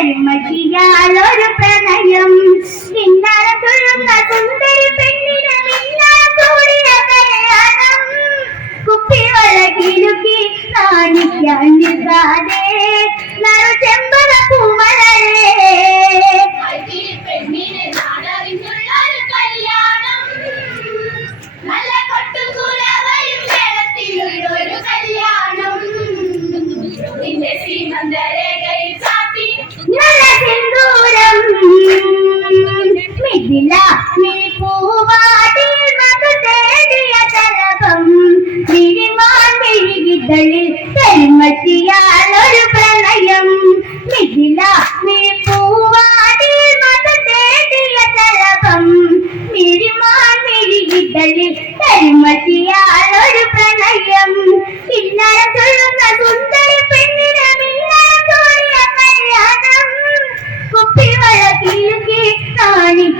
பெருமதியாலொரு பிரணயம் பின்னார துழுங்க சுந்தரி பெண்ணின மின்னார் கூடிய கல்யாணம் குப்பி வழக்கிலுக்கி நாணிக்காண்டே நறு செம்பர பூமலை விழி பூவாடில் மது தேடிய தலகம் விழிமான் விழிதழில் பெருமத்தியால் ஒரு பிரளயம் மிதிலா நீ பூவாடில் மது தேடிய தலகம் விழிமான் விழிதழில் பெருமத்தியால் ஒரு பிரளயம்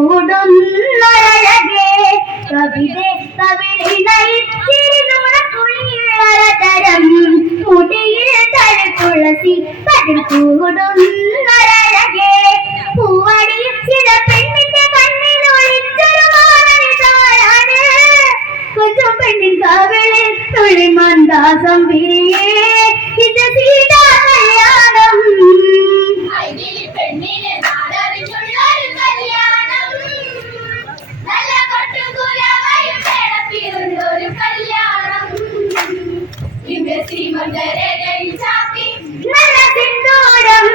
ചൂടൊന്നഴകേ കവിതെ കവിളിനയിത്തിരിതരം മുടിയിൽ തഴ തുളസി പതിൽ ചൂടൊന്നഴകേ പൂവടി ചില പെണ്ണിന്റെ കണ്ണിൽ ഒളിച്ചൊരു മാനവിതായാണ് കൊഞ്ചം പെണ്ണിൻ കവിളിൽ തുള്ളി മന്ദാസം ഇത് സീതാ നിന്റെ ശ്രീമന്തരേഖയിൽ ചാത്തി നല്ല സിന്ദൂരം